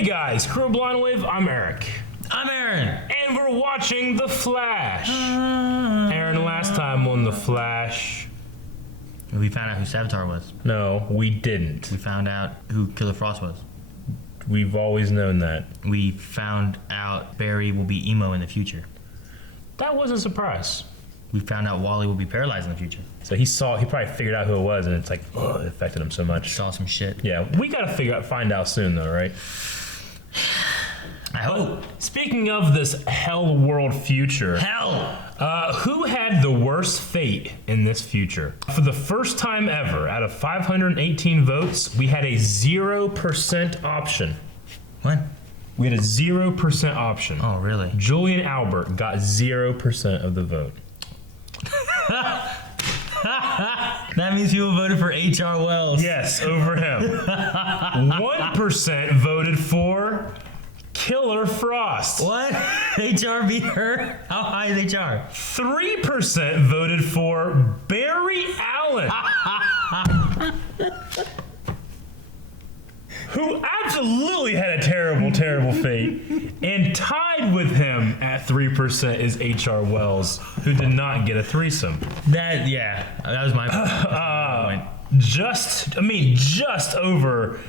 Hey guys, Crew Blind Wave, I'm Eric. I'm Aaron. And we're watching The Flash. Aaron, last time on The Flash... We found out who Savatar was. No, we didn't. We found out who Killer Frost was. We've always known that. We found out Barry will be emo in the future. That was a surprise. We found out Wally will be paralyzed in the future. So he probably figured out who it was, and it's like, oh, it affected him so much. Saw some shit. Yeah, we gotta find out soon though, right? I hope. Speaking of this hell world future, who had the worst fate in this future? For the first time ever, out of 518 votes, we had a 0% option. What? We had a 0% option. Oh, really? Julian Albert got 0% of the vote. That means people voted for H.R. Wells. Yes, over him. 1% voted for Killer Frost. What? HR beat her? How high is HR? 3% voted for Barry Allen. Who absolutely had a terrible, terrible fate. And tied with him at 3% is H.R. Wells, who did not get a threesome. That was my point. Just over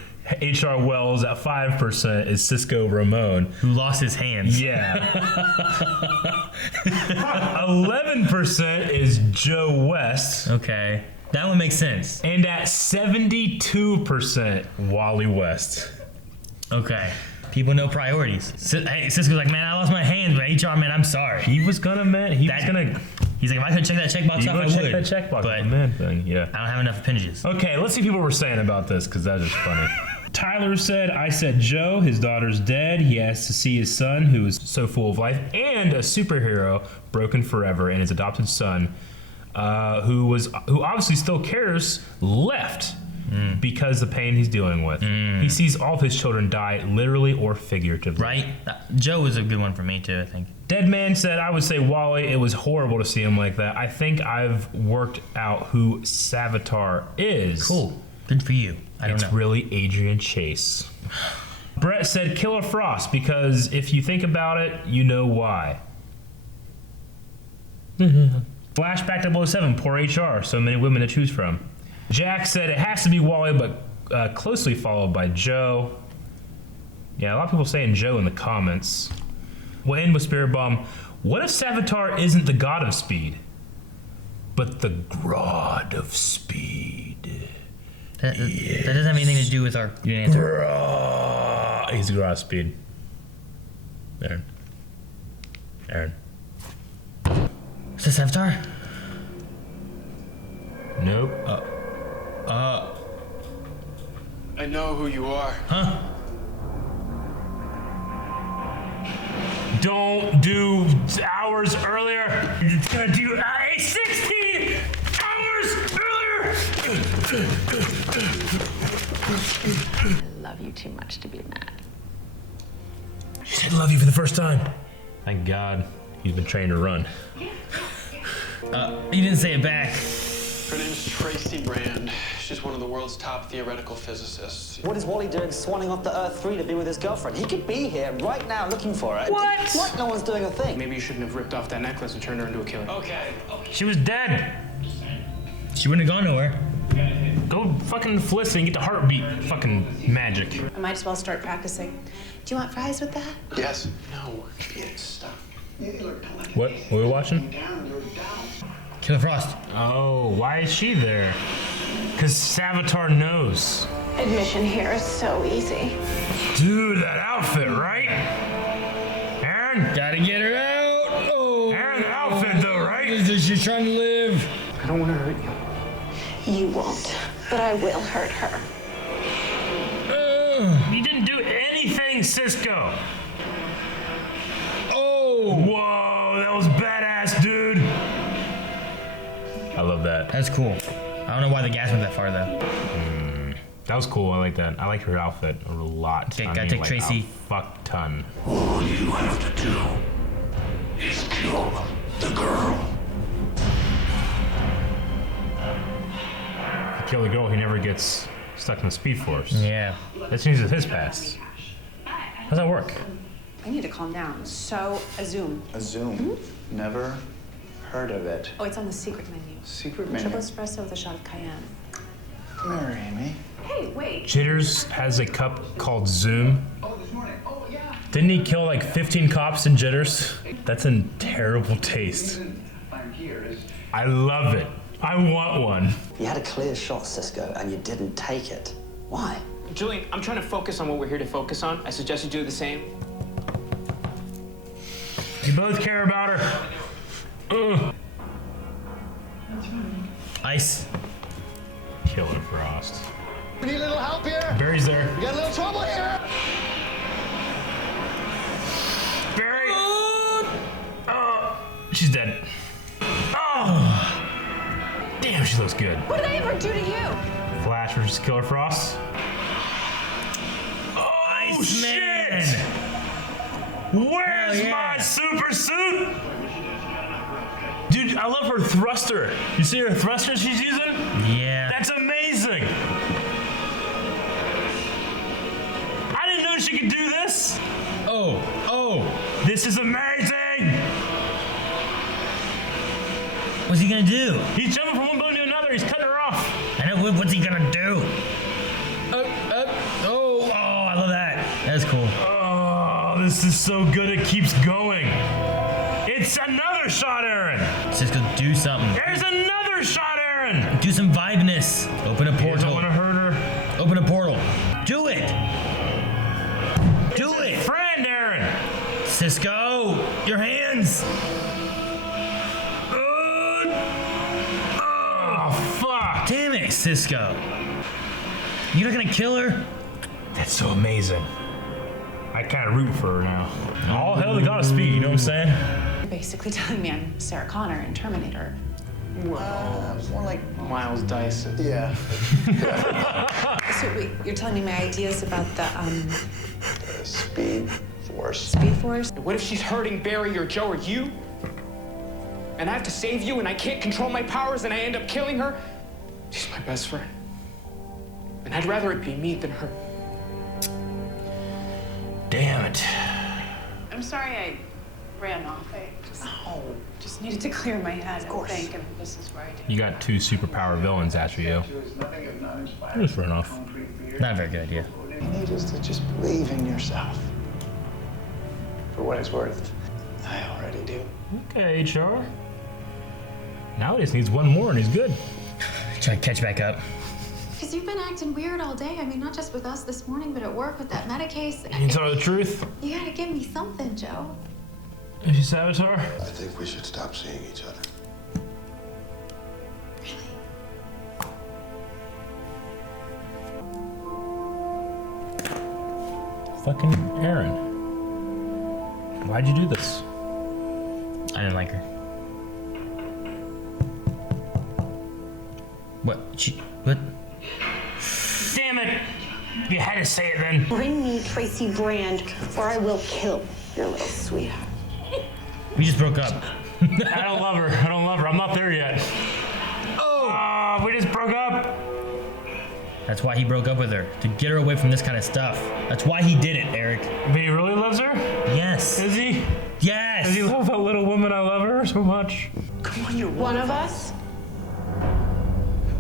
H.R. Wells at 5% is Cisco Ramon, who lost his hands. Yeah. 11% is Joe West. Okay. That one makes sense. And at 72%, Wally West. Okay. People know priorities. Hey, Cisco's like, man, I lost my hands, but HR, man, I'm sorry. He was gonna, man. He's like, if I could check that checkbox off, I would. Check that checkbox, but man thing, yeah. I don't have enough appendages. Okay, let's see what people were saying about this, because that is funny. Tyler said, I said Joe, his daughter's dead. He has to see his son, who is so full of life, and a superhero, broken forever, and his adopted son, who obviously still cares, left because the pain he's dealing with. He sees all of his children die, literally or figuratively. Right? Joe was a good one for me too, I think. Dead Man said, I would say Wally, it was horrible to see him like that. I think I've worked out who Savatar is. Cool. Good for you. I don't know. It's really Adrian Chase. Brett said Killer Frost, because if you think about it, you know why. Flashback to 07, poor HR, so many women to choose from. Jack said it has to be Wally, but closely followed by Joe. Yeah, a lot of people saying Joe in the comments. We'll end with Spirit Bomb. What if Savatar isn't the god of speed, but the Grodd of speed? That doesn't have anything to do with our answer. He's the Grodd of speed. Aaron. Is that Savatar? Nope. I know who you are. Huh? Don't do hours earlier. You're gonna do 16 hours earlier. I love you too much to be mad. She said love you for the first time. Thank God. He's been trained to run. You didn't say it back. Her name's Tracy Brand. She's one of the world's top theoretical physicists. What is Wally doing swanning off to Earth 3 to be with his girlfriend? He could be here right now looking for her. What? Like no one's doing a thing. Maybe you shouldn't have ripped off that necklace and turned her into a killer. Okay. She was dead. She wouldn't have gone nowhere. Go fucking Felicity and get the heartbeat fucking magic. I might as well start practicing. Do you want fries with that? Yes. No. Yes. Stop. What are we watching? Killer Frost. Oh, why is she there? Because Savatar knows. Admission here is so easy. Dude, that outfit, right? Aaron? Gotta get her out. Oh. Aaron, the outfit though, right? She's trying to live. I don't want to hurt you. You won't, but I will hurt her. You didn't do anything, Cisco. Oh. Whoa, that was badass, dude. I love that. That's cool. I don't know why the gas went that far though. That was cool. I like that. I like her outfit a lot. Okay, gotta take Tracy. A fuck ton. All you have to do is kill the girl. Kill the girl, he never gets stuck in the Speed Force. Yeah. That changes his past. How's that work? I need to calm down. So, a Zoom. A Zoom? Never heard of it. Oh, it's on the secret menu. Secret menu? Triple espresso with a shot of cayenne. Come here, Amy. Hey, wait. Jitters has a cup called Zoom. Oh, this morning. Oh, yeah. Didn't he kill like 15 cops in Jitters? That's a terrible taste. I'm here is... I love it. I want one. You had a clear shot, Cisco, and you didn't take it. Why? Julian, I'm trying to focus on what we're here to focus on. I suggest you do the same. You both care about her. Ugh. Ice. Killer Frost. We need a little help here. Barry's there. We got a little trouble here. Barry! Oh, she's dead. Oh! Damn, she looks good. What did I ever do to you? Flash versus Killer Frost. Oh, Iceman! shit! Where's Hell yeah. my super suit? Dude, I love her thruster. You see her thruster she's using? Yeah. That's amazing. I didn't know she could do this. Oh. This is amazing. What's he gonna do? He's jumping from one building to another. He's cutting her off. I know. What's he gonna do? Oh, I love that. That's cool. Oh, this is so good. It keeps going. It's another shot, Aaron. Cisco, do something. There's another shot, Aaron. Do some vibeness. Open a I portal. don't want to hurt her. Open a portal. Do it. Do it. Friend, Aaron. Cisco, your hands. Oh, fuck. Damn it, Cisco. You're not gonna kill her? That's so amazing. I kind of root for her now. All hell to God of speed, you know what I'm saying? You're basically telling me I'm Sarah Connor in Terminator. More like... Miles Dyson. Yeah. So wait, you're telling me my ideas about the, Speed Force. Speed Force? What if she's hurting Barry or Joe or you? And I have to save you and I can't control my powers and I end up killing her? She's my best friend. And I'd rather it be me than her. Damn it. I'm sorry I ran off. I just needed to clear my head and think, and this is where I did. You got two superpower villains after you. Just run off. Not a very good idea. You need us to just believe in yourself. For what it's worth, I already do. Okay, HR. Now he just needs one more and he's good. Try to catch back up. Because you've been acting weird all day. I mean, not just with us this morning, but at work with that meta case. You tell her the truth? You gotta give me something, Joe. Is she Savatar? I think we should stop seeing each other. Fucking Aaron. Why'd you do this? I didn't like her. What? What? Damn it! You had to say it then. Bring me Tracy Brand, or I will kill your little sweetheart. We just broke up. I don't love her. I don't love her. I'm not there yet. Oh, we just broke up. That's why he broke up with her. To get her away from this kind of stuff. That's why he did it, Eric. But he really loves her? Yes. Is he? Yes. Does he love that little woman? I love her so much. Come on, you're One of us?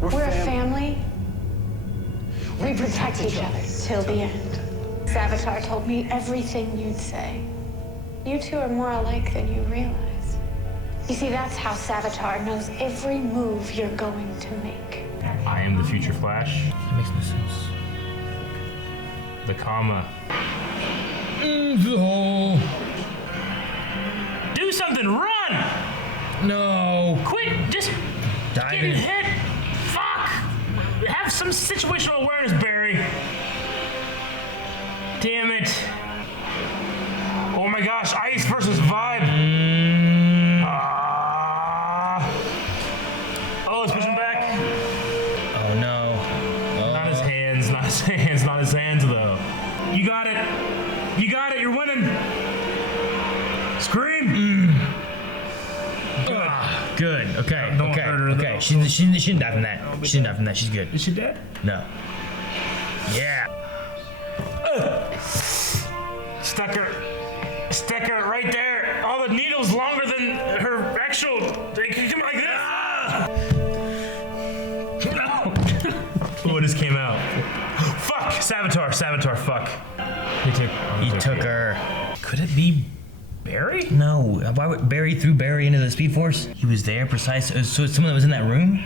We're a family. We protect each other till the end. Savatar told me everything you'd say. You two are more alike than you realize. You see, that's how Savatar knows every move you're going to make. I am the future Flash. That makes no sense. The comma. Oh. Do something! Run! No. Quit! Just Dive getting in. hit! Fuck! Have some situational awareness, Barry. Damn it. Oh my gosh, ice versus vibe. Oh, let's push him back. Oh no. Not his hands, not his hands, not his hands though. You got it. You got it, you're winning. Scream. Good. Okay. Don't okay. hurt her, okay. though. She didn't die from that. She didn't die from that. She's good. Is she dead? No. Yeah. Stuck her right there. All the needles longer than her actual. They can come like this. No. What just came out? Fuck! Savatar, fuck. He took her. Could it be Barry? No. Why would Barry threw Barry into the Speed Force? He was there precisely. So it's someone that was in that room?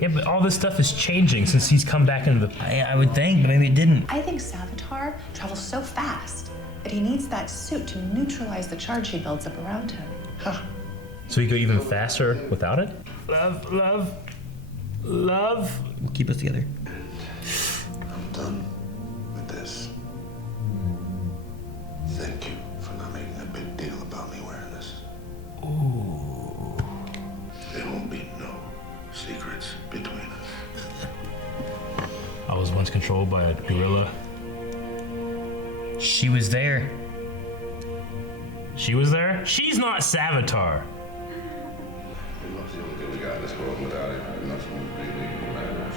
Yeah, but all this stuff is changing since he's come back into the. I would think, but maybe it didn't. I think Savatar travels so fast that he needs that suit to neutralize the charge he builds up around him. Huh. So he go even faster without it? Love. Keep us together. I'm done with this. Thank you for not making a big deal about me wearing this. Ooh. There won't be no secrets between us. I was once controlled by a gorilla. She was there. She was there? She's not Savatar. Love's the only thing we got in this world without it. And that's what really matters.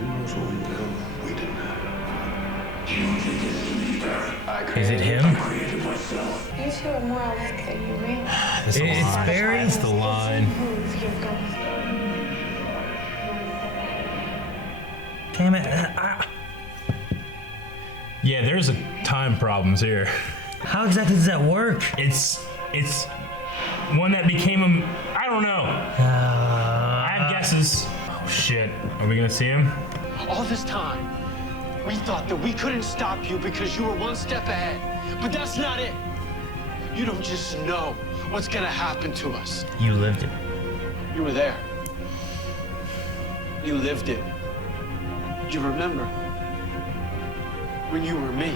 Who knows what we become? We didn't have. You did this to me, Barry. Is it him? I created myself. You two are more alike than you realize. It's Barry. That's the line. Move you're going. Damn it. Yeah, there's a time problems here. How exactly does that work? It's one that became a. I don't know. I have guesses. Oh shit. Are we gonna see him? All this time, we thought that we couldn't stop you because you were one step ahead. But that's not it. You don't just know what's gonna happen to us. You lived it. You were there. You lived it. You remember when you were me.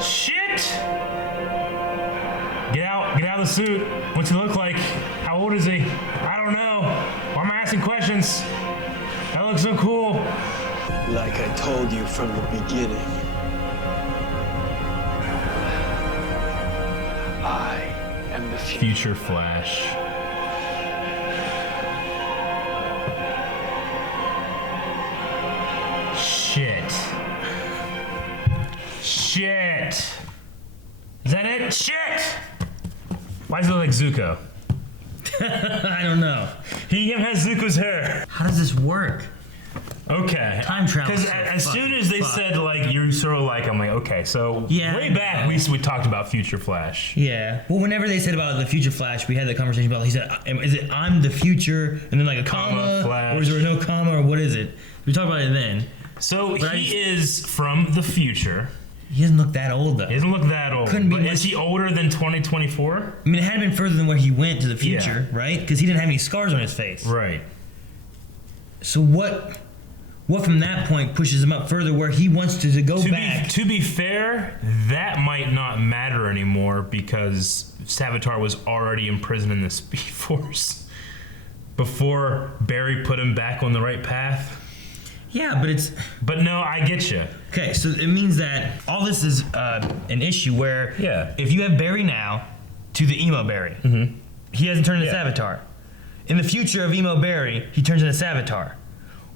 Shit! Get out of the suit. What's he look like? How old is he? I don't know. Why am I asking questions? That looks so cool. Like I told you from the beginning. I am the Future Flash. Shit. Is that it? Shit! Why does it look like Zuko? I don't know. He even has Zuko's hair. How does this work? Okay. Time travel. Because as soon as they said, like, you're sort of like, I'm like, okay, so yeah, way back we talked about Future Flash. Yeah. Well, whenever they said about the Future Flash, we had that conversation about, he said, is it I'm the future, and then like a comma Flash. or is there no comma, or what is it? We talked about it then. So but he is from the future. He doesn't look that old, though. He doesn't look that old. Couldn't be. But is he older than 2024? I mean, it had been further than where he went to the future, right? Because he didn't have any scars on his face. Right. So what from that point pushes him up further where he wants to go back? To be fair, that might not matter anymore because Savatar was already imprisoned in the Speed Force before Barry put him back on the right path. Yeah, but it's... But no, I get you. Okay, so it means that all this is an issue where if you have Barry now to the emo Barry, he hasn't turned into Savatar. In the future of emo Barry, he turns into Savatar.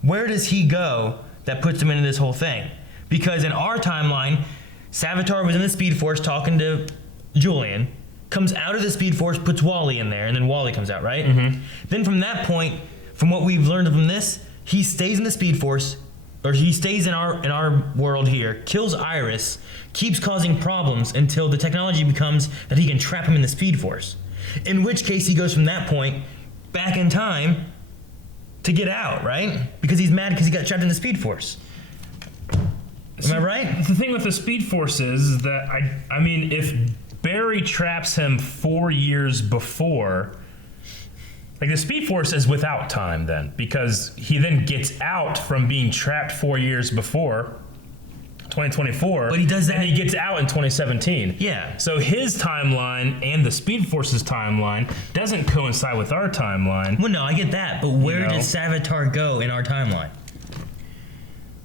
Where does he go that puts him into this whole thing? Because in our timeline, Savatar was in the Speed Force talking to Julian, comes out of the Speed Force, puts Wally in there, and then Wally comes out, right? Then from that point, from what we've learned from this, he stays in the Speed Force, or he stays in our world here, kills Iris, keeps causing problems until the technology becomes that he can trap him in the Speed Force. In which case he goes from that point back in time to get out, right? Because he's mad because he got trapped in the Speed Force. Am I right? The thing with the Speed Force is that, I mean, if Barry traps him 4 years before... Like, the Speed Force is without time then, because he then gets out from being trapped 4 years before, 2024. But he does that... And he gets out in 2017. Yeah. So his timeline and the Speed Force's timeline doesn't coincide with our timeline. Well, no, I get that, but where does Savatar go in our timeline?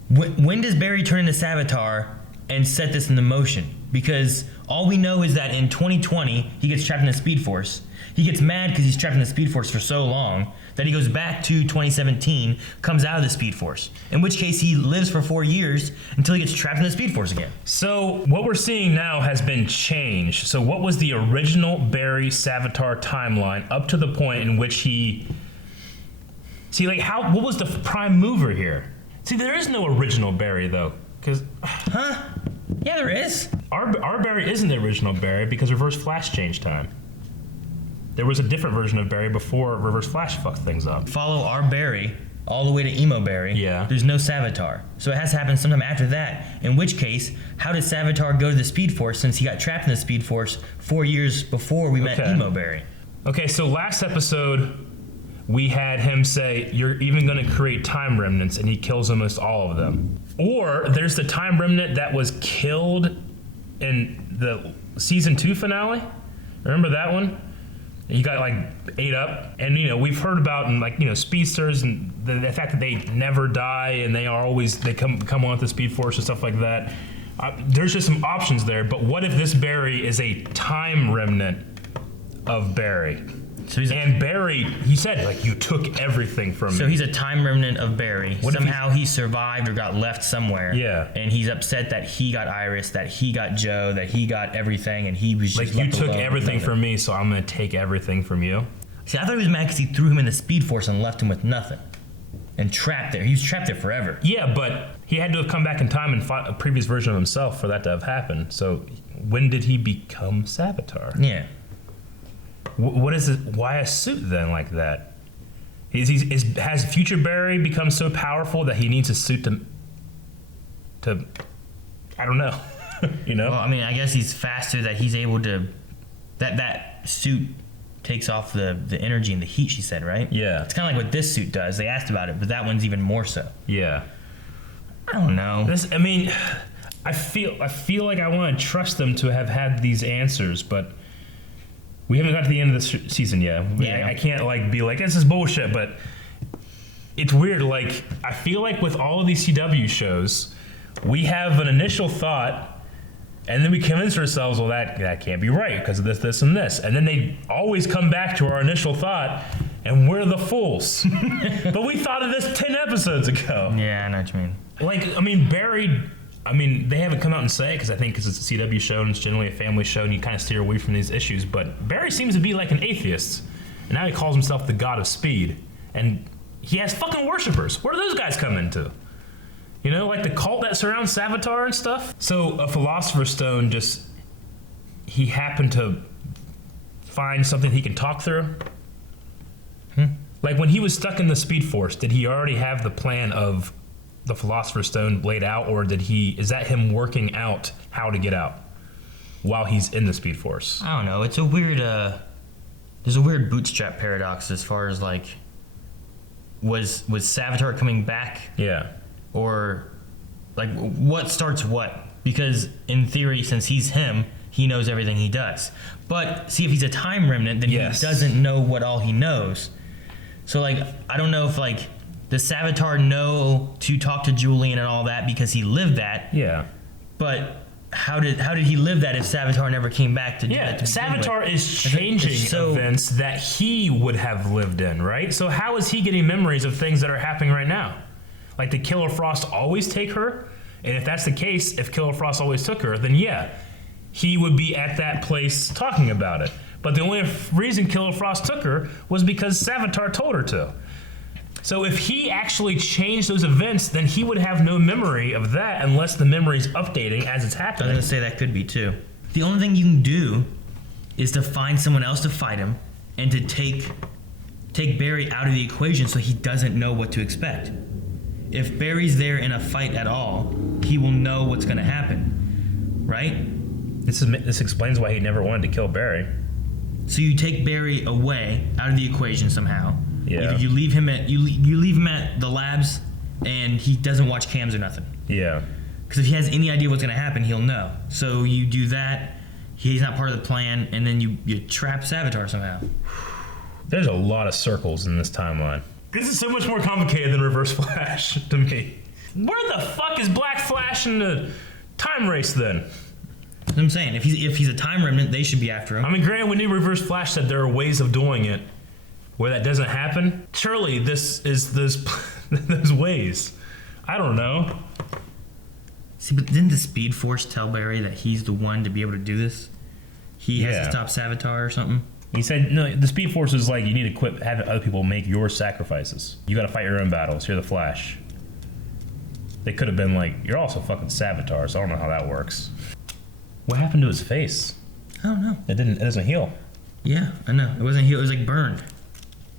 When does Barry turn into Savatar and set this into motion. Because all we know is that in 2020, he gets trapped in the Speed Force. He gets mad because he's trapped in the Speed Force for so long that he goes back to 2017, comes out of the Speed Force. In which case he lives for 4 years until he gets trapped in the Speed Force again. So what we're seeing now has been changed. So what was the original Barry Savatar timeline up to the point in which he... See, like, what was the prime mover here? See, there is no original Barry, though. Because... Huh? Yeah, there is. Our Barry isn't the original Barry because Reverse Flash changed time. There was a different version of Barry before Reverse Flash fucked things up. Follow our Barry all the way to Emo Barry. Yeah. There's no Savatar. So it has to happen sometime after that. In which case, how did Savatar go to the Speed Force since he got trapped in the Speed Force 4 years before we met Emo Barry? Okay, so last episode, we had him say, you're even going to create time remnants, and he kills almost all of them. Or there's the time remnant that was killed in the season 2 finale. Remember that one? He got like ate up, and we've heard about speedsters and the fact that they never die and they come on with the Speed Force and stuff like that. There's just some options there, but what if this Barry is a time remnant of Barry? And Barry, he said, like, you took everything from me. So he's a time remnant of Barry. Somehow he survived or got left somewhere. Yeah. And he's upset that he got Iris, that he got Joe, that he got everything, and he was just like, you took everything from me, so I'm going to take everything from you. See, I thought he was mad because he threw him in the Speed Force and left him with nothing. And trapped there. He was trapped there forever. Yeah, but he had to have come back in time and fought a previous version of himself for that to have happened. So when did he become Savatar? Yeah. What is it? Why a suit then like that? Has future Barry become so powerful that he needs a suit to I don't know. Well, I mean, I guess he's faster, that he's able to. That suit takes off the energy and the heat. She said, right? Yeah. It's kind of like what this suit does. They asked about it, but that one's even more so. Yeah. I don't know. I feel like I want to trust them to have had these answers, but. We haven't got to the end of the season yet. Yeah. I can't be like, this is bullshit, but it's weird. Like, I feel like with all of these CW shows, we have an initial thought, and then we convince ourselves, well, that can't be right because of this, and this. And then they always come back to our initial thought, and we're the fools. But we thought of this 10 episodes ago. Yeah, I know what you mean. Like, Barry... they haven't come out and say it because it's a CW show and it's generally a family show and you kind of steer away from these issues. But Barry seems to be like an atheist. And now he calls himself the god of speed. And he has fucking worshippers. Where do those guys come into? Like the cult that surrounds Savatar and stuff? So a Philosopher's Stone he happened to find something he can talk through? Like when he was stuck in the Speed Force, did he already have the plan of the Philosopher's Stone laid out, or is that him working out how to get out while he's in the Speed Force? I don't know. It's a weird, there's a weird bootstrap paradox as far as like, was Savatar coming back? Yeah. Or like what starts what? Because in theory, since he's him, he knows everything he does. But see, if he's a time remnant, then he doesn't know what all he knows. So like, I don't know if like, does Savatar know to talk to Julian and all that because he lived that? Yeah. But how did he live that if Savatar never came back to do that? Savatar is changing events that he would have lived in, right? So how is he getting memories of things that are happening right now? Like, did Killer Frost always take her? And if that's the case, if Killer Frost always took her, then yeah, he would be at that place talking about it. But the only reason Killer Frost took her was because Savatar told her to. So if he actually changed those events, then he would have no memory of that unless the memory's updating as it's happening. I was gonna say that could be too. The only thing you can do is to find someone else to fight him and to take Barry out of the equation so he doesn't know what to expect. If Barry's there in a fight at all, he will know what's gonna happen, right? This explains why he never wanted to kill Barry. So you take Barry away out of the equation somehow. Yeah. Either you leave him at the labs, and he doesn't watch cams or nothing. Yeah. Because if he has any idea what's gonna happen, he'll know. So you do that. He's not part of the plan, and then you trap Savatar somehow. There's a lot of circles in this timeline. This is so much more complicated than Reverse Flash to me. Where the fuck is Black Flash in the Time race then. That's what I'm saying. If he's a time remnant, they should be after him. I mean, granted, we knew Reverse Flash said there are ways of doing it where that doesn't happen. Surely this is those ways. I don't know. See, but didn't the Speed Force tell Barry that he's the one to be able to do this? He has to stop Savatar or something? He said, no, the Speed Force is like, you need to quit having other people make your sacrifices. You gotta fight your own battles. You're the Flash. They could have been like, you're also fucking Savatar, so I don't know how that works. What happened to his face? I don't know. It doesn't heal. Yeah, I know. It wasn't healed, it was like burned.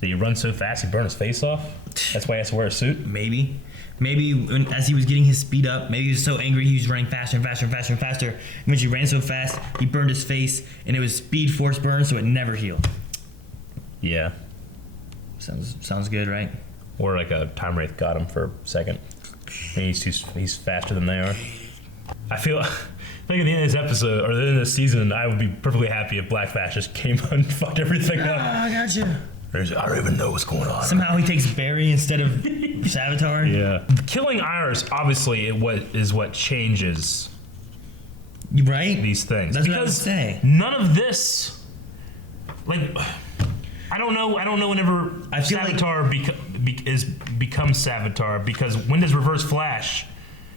Did he run so fast he burned his face off? That's why he has to wear a suit? Maybe as he was getting his speed up, maybe he was so angry he was running faster and faster and faster and faster. And when he ran so fast, he burned his face, and it was Speed Force burn, so it never healed. Yeah. Sounds good, right? Or like a Time Wraith got him for a second. And he's faster than they are. I feel like at the end of this episode, or the end of this season, I would be perfectly happy if Black Flash just came and fucked everything up. I gotcha. I don't even know what's going on. Somehow he takes Barry instead of Savatar. Yeah. Killing Iris, obviously, is what changes. Right? These things. That's because what I would say. None of this, like, I don't know whenever Savatar becomes Savatar, because when does Reverse Flash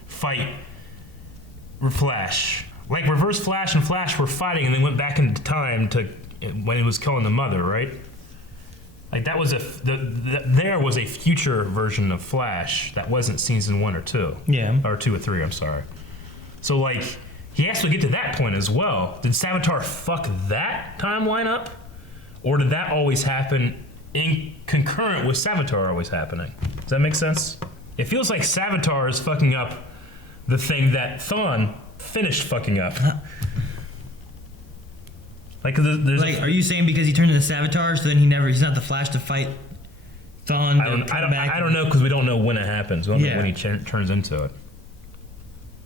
fight Flash? Like, Reverse Flash and Flash were fighting, and they went back into time to when he was killing the mother, right? Like, that was there was a future version of Flash that wasn't season 1 or 2. Yeah. Or 2 or 3, I'm sorry. So, like, he has to get to that point as well. Did Savatar fuck that timeline up? Or did that always happen in concurrent with Savatar always happening? Does that make sense? It feels like Savatar is fucking up the thing that Thawne finished fucking up. Like, are you saying because he turned into Savatar, so then he's not the Flash to fight Thawne? I don't know, because we don't know when it happens. We don't know when he turns into it.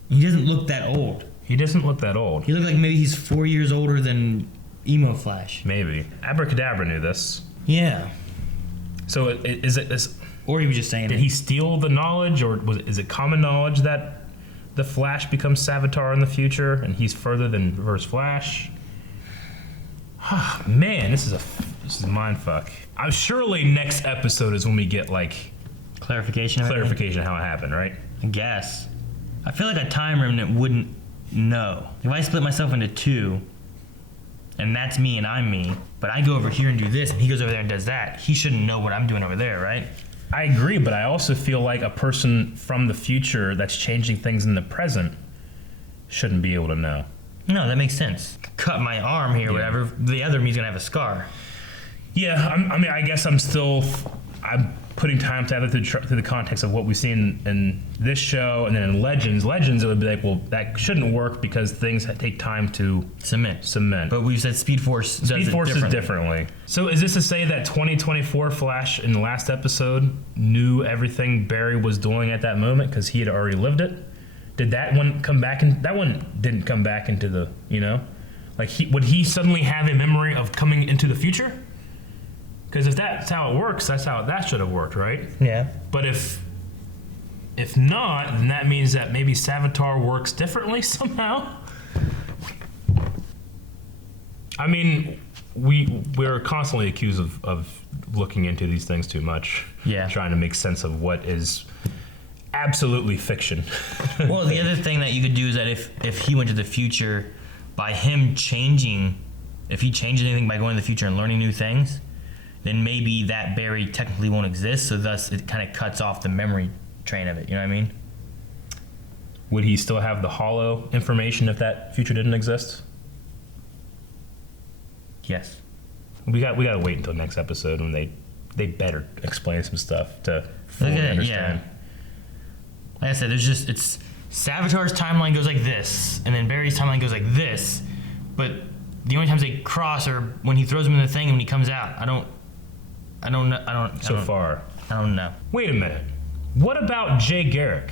He doesn't look that old. He doesn't look that old. He looked like maybe he's 4 years older than Emo Flash. Maybe. Abracadabra knew this. Yeah. So is it? Or he was just saying. Did he steal the knowledge, or is it common knowledge that the Flash becomes Savatar in the future, and he's further than Reverse Flash? Man, this is a mind fuck. I'm surely next episode is when we get like clarification of how it happened, right? I guess. I feel like a time remnant wouldn't know. If I split myself into 2, and that's me and I'm me, but I go over here and do this, and he goes over there and does that, he shouldn't know what I'm doing over there, right? I agree, but I also feel like a person from the future that's changing things in the present shouldn't be able to know. No, that makes sense. Cut my arm here, whatever. The other me's gonna have a scar. Yeah, I mean, I guess I'm putting time to have it through the context of what we've seen in this show, and then in Legends. Legends, it would be like, well, that shouldn't work because things take time to cement. But we've said Speed Force does Speed Force is differently. So is this to say that 2024 Flash in the last episode knew everything Barry was doing at that moment because he had already lived it? Did that one come back? That one didn't come back into the, like, would he suddenly have a memory of coming into the future? Because if that's how it works, that's how that should have worked, right? Yeah. But if not, then that means that maybe Savatar works differently somehow. I mean, we're constantly accused of looking into these things too much. Yeah. Trying to make sense of what is absolutely fiction. Well, the other thing that you could do is that if he went to the future, by him changing, if he changed anything by going to the future and learning new things, then maybe that Barry technically won't exist, so thus it kind of cuts off the memory train of it, you know what I mean? Would he still have the hollow information if that future didn't exist? Yes. We got to wait until next episode when they better explain some stuff to fully understand. Yeah. Like I said, it's Savatar's timeline goes like this, and then Barry's timeline goes like this, but the only times they cross are when he throws him in the thing and when he comes out. I don't know. Wait a minute. What about Jay Garrick?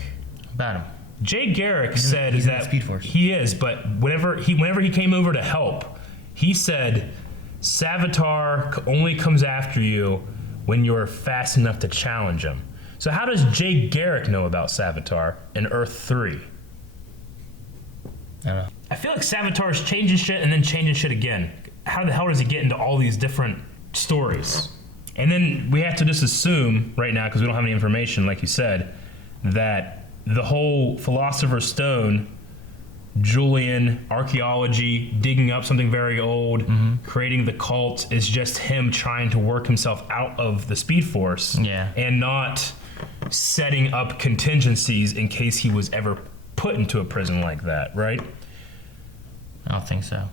About him. Jay Garrick said that Speed Force. He is, but whenever he came over to help, he said Savatar only comes after you when you're fast enough to challenge him. So how does Jay Garrick know about Savatar in Earth 3? I don't know. I feel like Savatar's changing shit and then changing shit again. How the hell does he get into all these different stories? And then we have to just assume right now, because we don't have any information, like you said, that the whole Philosopher's Stone, Julian, archaeology, digging up something very old, creating the cult, is just him trying to work himself out of the Speed Force. Yeah. And not setting up contingencies in case he was ever put into a prison like that, right? I don't think so.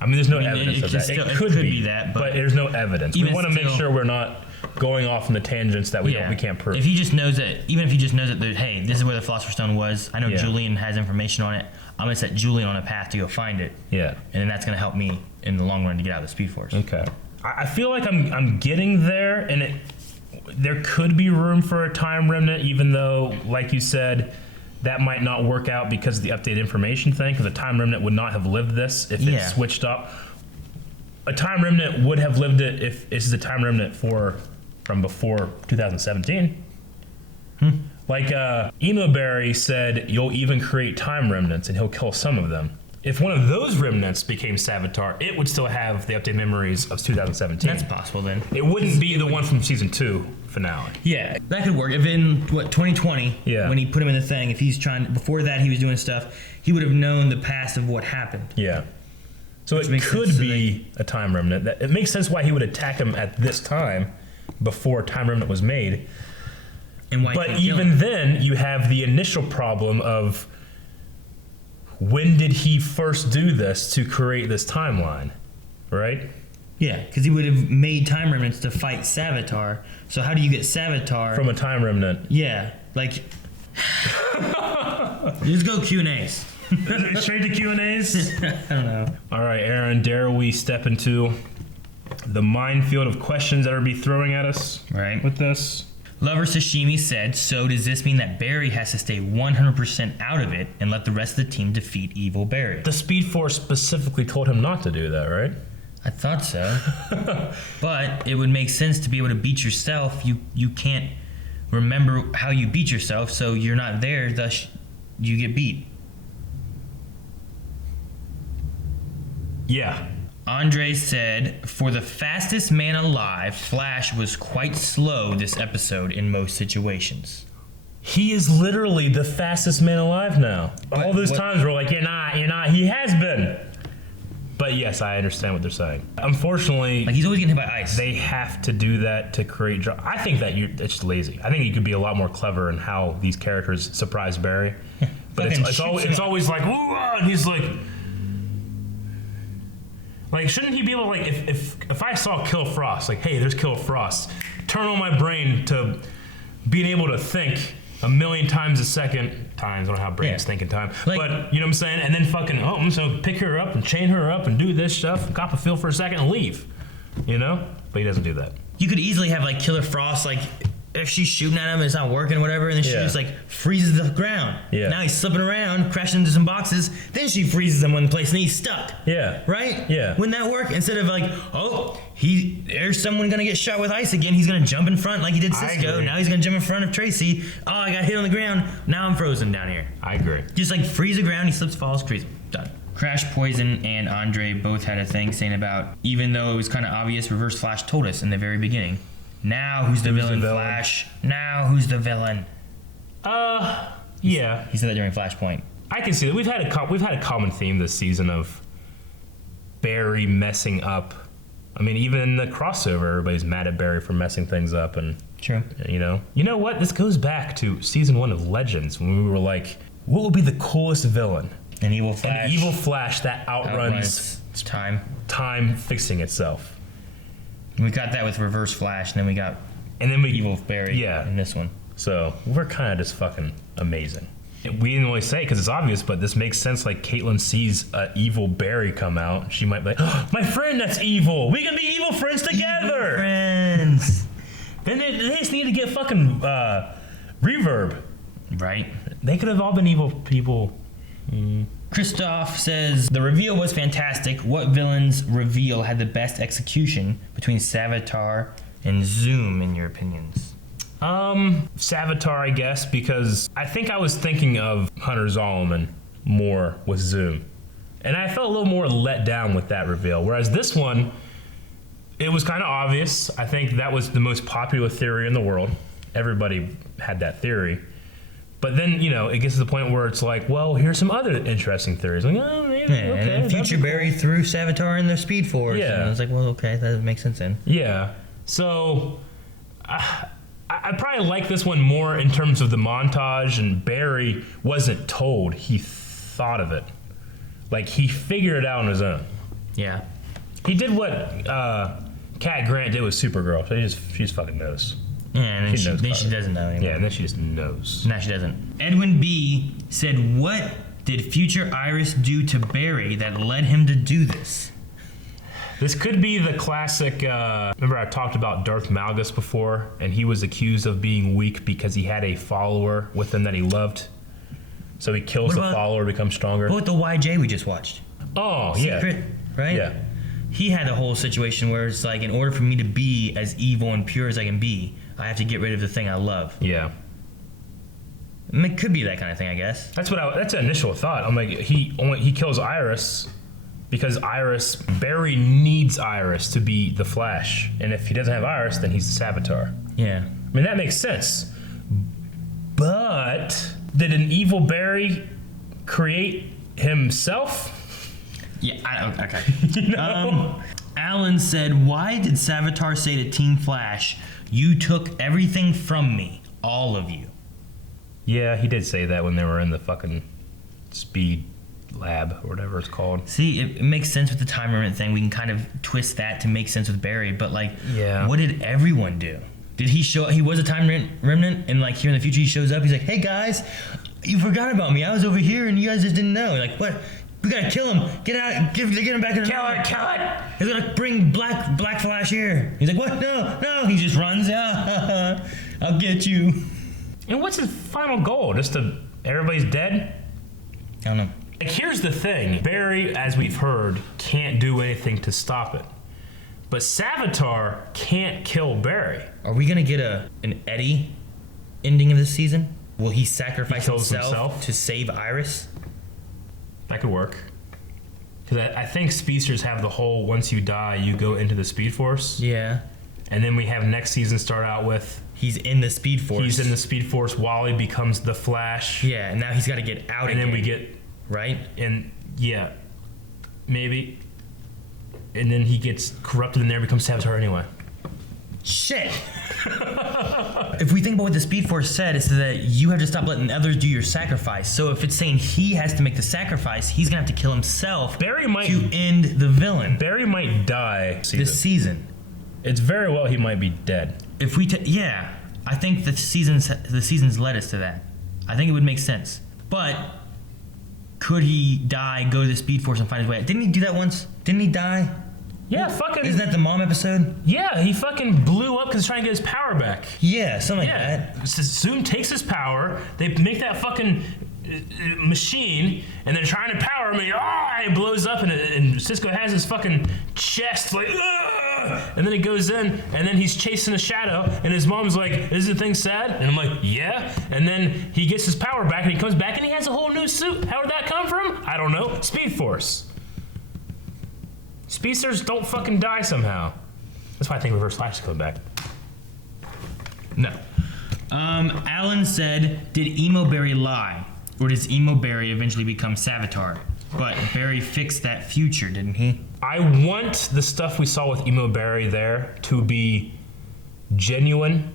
I mean, there's no evidence of that. Still, it could be that, but there's no evidence. We want to make sure we're not going off on the tangents that we can't prove. If he just knows that, even if he just knows that, hey, this is where the Philosopher's Stone was. I know Julian has information on it. I'm gonna set Julian on a path to go find it. Yeah. And then that's gonna help me in the long run to get out of the Speed Force. Okay. I feel like I'm getting there, and there could be room for a time remnant, even though, like you said, that might not work out because of the updated information thing, because a time remnant would not have lived this if it switched up. A time remnant would have lived it if this is a time remnant from before 2017. Like Emo Berry said, you'll even create time remnants and he'll kill some of them. If one of those remnants became Savatar, it would still have the updated memories of 2017. That's possible then. It wouldn't be the one from season 2 finale. Yeah, that could work. If in 2020, when he put him in the thing, if he's trying, before that he was doing stuff, he would have known the past of what happened. Yeah. So it could be a time remnant. It makes sense why he would attack him at this time before time remnant was made. And why but even then, you have the initial problem of when did he first do this to create this timeline, right? Yeah, because he would have made time remnants to fight Savatar. So how do you get Savatar from a time remnant? Yeah, like just go Q&As. Straight to Q&As? I don't know. All right, Aaron, dare we step into the minefield of questions that are be throwing at us with this? Lover Sashimi said, so does this mean that Barry has to stay 100% out of it and let the rest of the team defeat evil Barry? The Speed Force specifically told him not to do that, right? I thought so. But it would make sense to be able to beat yourself. You can't remember how you beat yourself, so you're not there, thus you get beat. Yeah. Andre said, for the fastest man alive, Flash was quite slow this episode in most situations. He is literally the fastest man alive now. All those times we're like, you're not. He has been. But yes, I understand what they're saying. Unfortunately, like he's always getting hit by ice. They have to do that to create drama. I think that it's just lazy. I think you could be a lot more clever in how these characters surprise Barry. But it's always like, ooh, and he's like, shouldn't he be able to, like, if I saw Kill Frost, like, hey, there's Kill Frost, turn on my brain to being able to think a million times a second. I don't know how brains think in time. Like, but, you know what I'm saying? And then fucking, I'm just gonna pick her up and chain her up and do this stuff, cop a feel for a second and leave. You know? But he doesn't do that. You could easily have, like, Killer Frost, like, if she's shooting at him and it's not working or whatever, and then she just, like, freezes the ground. Yeah. Now he's slipping around, crashing into some boxes, then she freezes him in place and he's stuck. Yeah. Right? Yeah. Wouldn't that work? Instead of like, there's someone gonna get shot with ice again, he's gonna jump in front like he did Cisco. Now he's gonna jump in front of Tracy. Oh, I got hit on the ground. Now I'm frozen down here. I agree. Just like freeze the ground, he slips, falls, freeze. Done. Crash Poison and Andre both had a thing saying about, even though it was kind of obvious, Reverse Flash told us in the very beginning. Now who's the villain, Flash? Now who's the villain? Yeah. He said that during Flashpoint. I can see that. We've had a common theme this season of Barry messing up. I mean, even in the crossover, everybody's mad at Barry for messing things up, and true. You know what? This goes back to season 1 of Legends when we were like, what would be the coolest villain? An evil Flash. An evil Flash that outruns time fixing itself. We got that with Reverse Flash, and then we got Evil Barry in this one. So we're kind of just fucking amazing. We didn't really say it because it's obvious, but this makes sense. Like Caitlin sees evil Barry come out, she might be like, oh, my friend that's evil. We can be evil friends together. Evil friends. Then they just need to get fucking reverb. Right. They could have all been evil people. Christoph says, the reveal was fantastic. What villain's reveal had the best execution between Savatar and Zoom, in your opinions? Savatar, I guess, because I think I was thinking of Hunter Zolomon more with Zoom. And I felt a little more let down with that reveal. Whereas this one, it was kind of obvious. I think that was the most popular theory in the world. Everybody had that theory. But then, you know, it gets to the point where it's like, well, here's some other interesting theories. Like, oh, maybe, yeah, okay. And then Future Barry threw Savatar in the Speed Force. Yeah. And I was like, well, okay, that makes sense then. Yeah. So, I probably like this one more in terms of the montage, and Barry wasn't told. He thought of it. Like, he figured it out on his own. Yeah. He did what Cat Grant did with Supergirl. So she just fucking knows. Yeah, and then she doesn't know anymore. Yeah, and then she just knows. Now she doesn't. Edwin B. said, what did future Iris do to Barry that led him to do this? This could be the classic, remember I talked about Darth Malgus before, and he was accused of being weak because he had a follower with him that he loved. So he kills the follower, becomes stronger. What with the YJ we just watched? Oh, Secret, yeah. right? Yeah. He had a whole situation where it's like, in order for me to be as evil and pure as I can be, I have to get rid of the thing I love. Yeah. I mean, it could be that kind of thing, I guess. That's the initial thought. I'm like, he kills Iris because Barry needs Iris to be the Flash. And if he doesn't have Iris, then he's the Savatar. Yeah. I mean, that makes sense. But did an evil Barry create himself? Yeah, okay. You know? Alan said, why did Savatar say to Team Flash, you took everything from me, all of you? Yeah, he did say that when they were in the fucking speed lab or whatever it's called. See, it makes sense with the time remnant thing. We can kind of twist that to make sense with Barry, but like, what did everyone do? Did he show? He was a time remnant, and like here in the future, he shows up. He's like, "Hey guys, you forgot about me. I was over here, and you guys just didn't know." Like, what? We gotta kill him. Get out. Get him back in the. Kill it. He's gonna bring Black Flash here. He's like, "What? No." He just runs. I'll get you. And what's his final goal? Just to everybody's dead? I don't know. Like, here's the thing. Barry, as we've heard, can't do anything to stop it. But Savatar can't kill Barry. Are we gonna get an Eddie ending of this season? Will he sacrifice himself to save Iris? That could work. Because I think speedsters have the whole, once you die, you go into the Speed Force. Yeah. And then we have next season start out with... He's in the Speed Force. He's in the Speed Force. Wally becomes the Flash. Yeah, and now he's got to get out again. And then we get... Right? And, yeah. Maybe... And then he gets corrupted in there, becomes Savatar anyway. Shit! If we think about what the Speed Force said, it's that you have to stop letting others do your sacrifice. So if it's saying he has to make the sacrifice, he's gonna have to kill himself to end the villain. Barry might die this season. It's very well he might be dead. If we, yeah, I think the seasons led us to that. I think it would make sense. But could he die, go to the Speed Force, and find his way out? Didn't he do that once? Didn't he die? Yeah, fucking... Isn't that the mom episode? Yeah, he fucking blew up because he's trying to get his power back. Yeah, something like that. Zoom takes his power, they make that fucking machine, and they're trying to power him, and he blows up, and Cisco has his fucking chest, like, and then he goes in, and then he's chasing a shadow, and his mom's like, is the thing sad? And I'm like, yeah. And then he gets his power back, and he comes back, and he has a whole new suit. How did that come from? I don't know. Speed Force. Speedsters don't fucking die somehow. That's why I think Reverse Flash is coming back. No. Alan said, did Emo Barry lie? Or does Emo Barry eventually become Savatar? But Barry fixed that future, didn't he? I want the stuff we saw with Emo Barry there to be genuine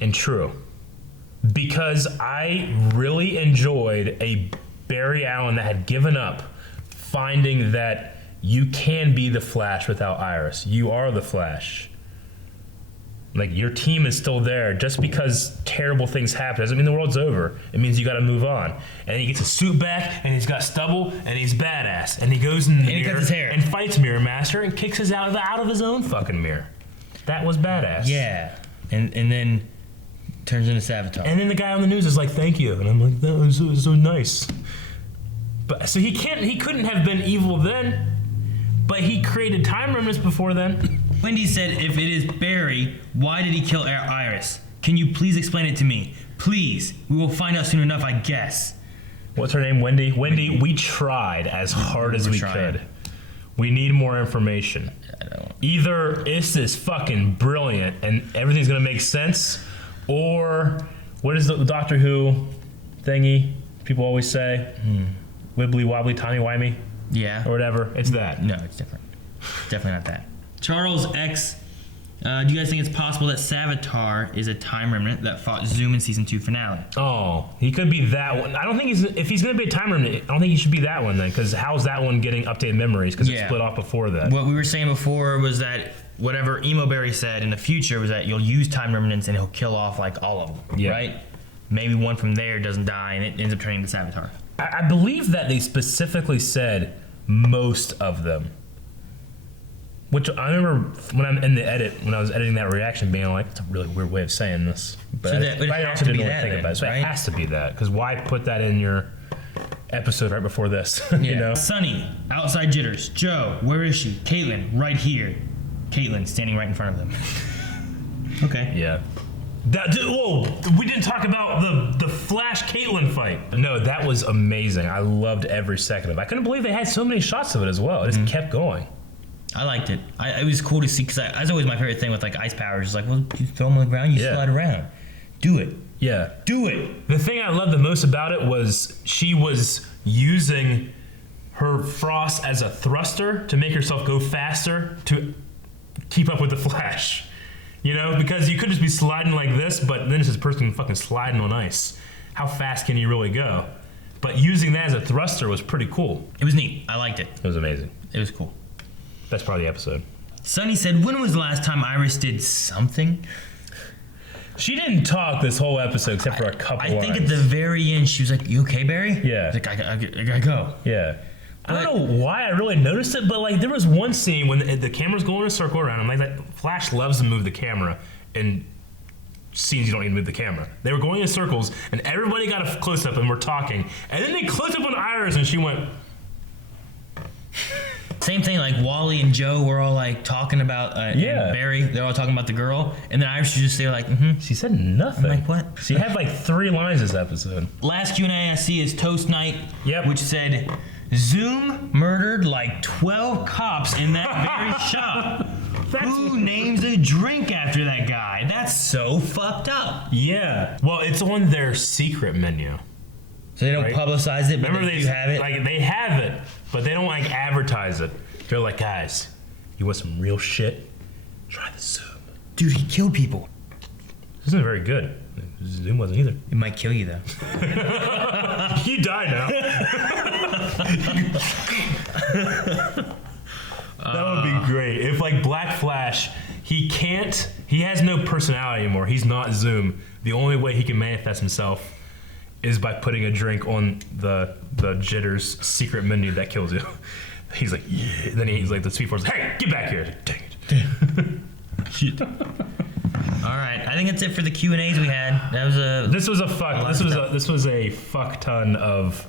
and true. Because I really enjoyed a Barry Allen that had given up, finding that you can be the Flash without Iris. You are the Flash. Like, your team is still there. Just because terrible things happen doesn't mean the world's over. It means you gotta move on. And he gets his suit back, and he's got stubble, and he's badass. And he goes in the mirror and fights Mirror Master and kicks his out of his own fucking mirror. That was badass. Yeah. And then turns into Savatar. And then the guy on the news is like, thank you. And I'm like, that was so nice. But so he couldn't have been evil then. But he created time remnants before then. Wendy said, if it is Barry, why did he kill Iris? Can you please explain it to me? Please. We will find out soon enough, I guess. What's her name? Wendy? Wendy, we tried as hard as we could. We need more information. Either is this fucking brilliant and everything's gonna make sense, or what is the Doctor Who thingy people always say? Wibbly wobbly, timey wimey? Yeah. Or whatever. It's that. No, it's different. Definitely not that. Charles X, do you guys think it's possible that Savatar is a time remnant that fought Zoom in season 2 finale? Oh, he could be that one. I don't think if he's going to be a time remnant, I don't think he should be that one then, because how's that one getting updated memories? Because it split off before that. What we were saying before was that whatever Emo Berry said in the future was that you'll use time remnants and he'll kill off like all of them, right? Maybe one from there doesn't die and it ends up turning to Savatar. I believe that they specifically said most of them. Which I remember when I'm in the edit, when I was editing that reaction, being like, "It's a really weird way of saying this." But So that- but it I has also to didn't be really that think then, about it. So right? it has to be that, because why put that in your episode right before this? You know? Sunny, outside jitters. Joe, where is she? Caitlin, right here. Caitlin, standing right in front of them. Okay. Yeah. Whoa, we didn't talk about the Flash Caitlin fight. No, that was amazing. I loved every second of it. I couldn't believe they had so many shots of it as well. It just kept going. I liked it. It was cool to see, because that's always my favorite thing with like ice powers. It's like, well, you throw them on the ground, you slide around. Do it. Yeah. Do it. The thing I loved the most about it was she was using her frost as a thruster to make herself go faster to keep up with the Flash. You know, because you could just be sliding like this, but then it's this person fucking sliding on ice. How fast can you really go? But using that as a thruster was pretty cool. It was neat. I liked it. It was amazing. It was cool. Best part of the episode. Sunny said, when was the last time Iris did something? She didn't talk this whole episode except for a couple I think lines. at the very end, she was like, you okay, Barry? Yeah. Like, I gotta go. Yeah. I don't know why I really noticed it, but like there was one scene when the camera's going in a circle around him. Like that Flash loves to move the camera in scenes you don't need to move the camera. They were going in circles, and everybody got a close up and we're talking, and then they closed up on Iris, and she went. Same thing, like Wally and Joe were all like talking about and Barry. They're all talking about the girl, and then Iris was just there like, She said nothing. I'm like, what? She had like 3 lines this episode. Last Q&A I see is Toast Night, which said, Zoom murdered like 12 cops in that very shop. Who names a drink after that guy? That's so fucked up. Yeah. Well, it's on their secret menu. So they don't publicize it, but Remember they do have it? Like they have it, but they don't like advertise it. They're like, guys, you want some real shit? Try the Zoom. Dude, he killed people. This isn't very good. Zoom wasn't either. It might kill you though. You die now. That would be great. If like Black Flash, he has no personality anymore. He's not Zoom. The only way he can manifest himself is by putting a drink on the Jitter's secret menu that kills you. He's like, yeah. Then he's like, the Speed Force, hey, get back here. Dang it. Shit. All right, I think that's it for the Q&As we had. That was This was a fuck ton of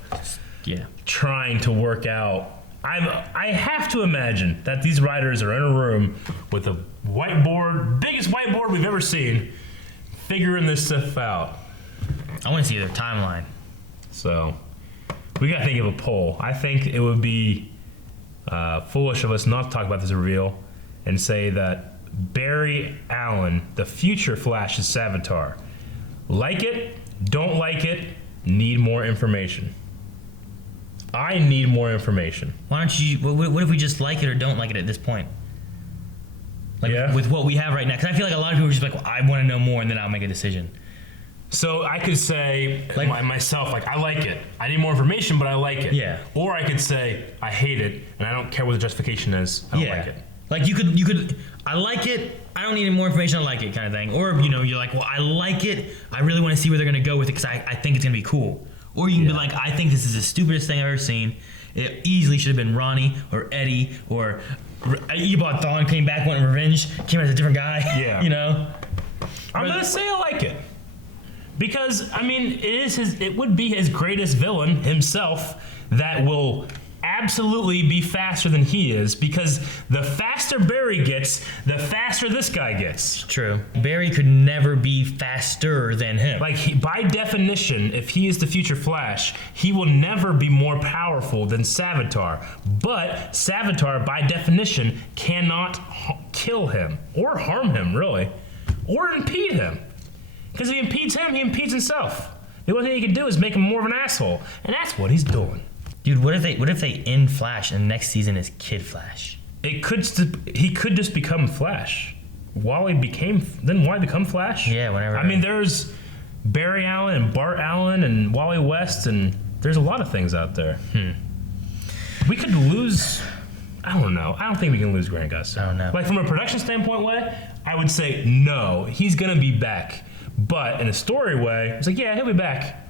trying to work out. I have to imagine that these writers are in a room with a whiteboard, biggest whiteboard we've ever seen, figuring this stuff out. I want to see their timeline. So we gotta think of a poll. I think it would be foolish of us not to talk about this reveal and say that Barry Allen, the future Flash, is Savatar. Like it, don't like it, need more information. I need more information. Why don't you? What if we just like it or don't like it at this point? Like with what we have right now, because I feel like a lot of people are just like, well, I want to know more, and then I'll make a decision. So I could say, like myself, like I like it. I need more information, but I like it. Yeah. Or I could say I hate it, and I don't care what the justification is. I don't like it. Like you could. I like it. I don't need any more information. I like it, kind of thing. Or you're like, well, I like it. I really want to see where they're gonna go with it because I think it's gonna be cool. Or you can be like, I think this is the stupidest thing I've ever seen. It easily should have been Ronnie or Eddie or Ebot Thawne came back, wanting revenge, came as a different guy. Yeah. You know. I'm gonna say I like it because I mean it would be his greatest villain himself that will absolutely be faster than he is, because the faster Barry gets, the faster this guy gets. True. Barry could never be faster than him. Like, by definition, if he is the future Flash, he will never be more powerful than Savatar. But Savatar, by definition, cannot kill him or harm him, really, or impede him. Because if he impedes him, he impedes himself. The only thing he can do is make him more of an asshole, and that's what he's doing. Dude, what if they end Flash and next season is Kid Flash? He could just become Flash. Wally became Flash? Yeah, whenever. I mean, there's Barry Allen and Bart Allen and Wally West, and there's a lot of things out there. We could lose. I don't know. I don't think we can lose Grant Gustin. I don't know. Like, from a production standpoint I would say no. He's gonna be back. But in a story way, it's like, yeah, he'll be back,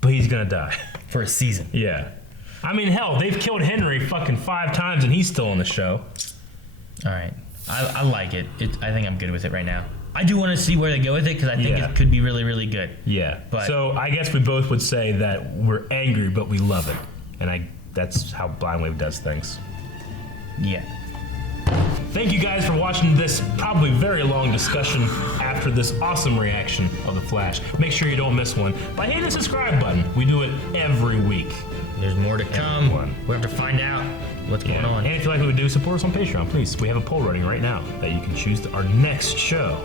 but he's gonna die. For a season. Yeah. I mean, hell, they've killed Henry fucking 5 times and he's still on the show. All right. I like it. I think I'm good with it right now. I do want to see where they go with it, because I think it could be really, really good. Yeah. But so I guess we both would say that we're angry, but we love it. And that's how Blind Wave does things. Yeah. Thank you guys for watching this probably very long discussion after this awesome reaction of The Flash. Make sure you don't miss one by hitting the subscribe button. We do it every week. There's more to come. We have to find out what's going on. And if you like what we do, support us on Patreon, please. We have a poll running right now that you can choose our next show.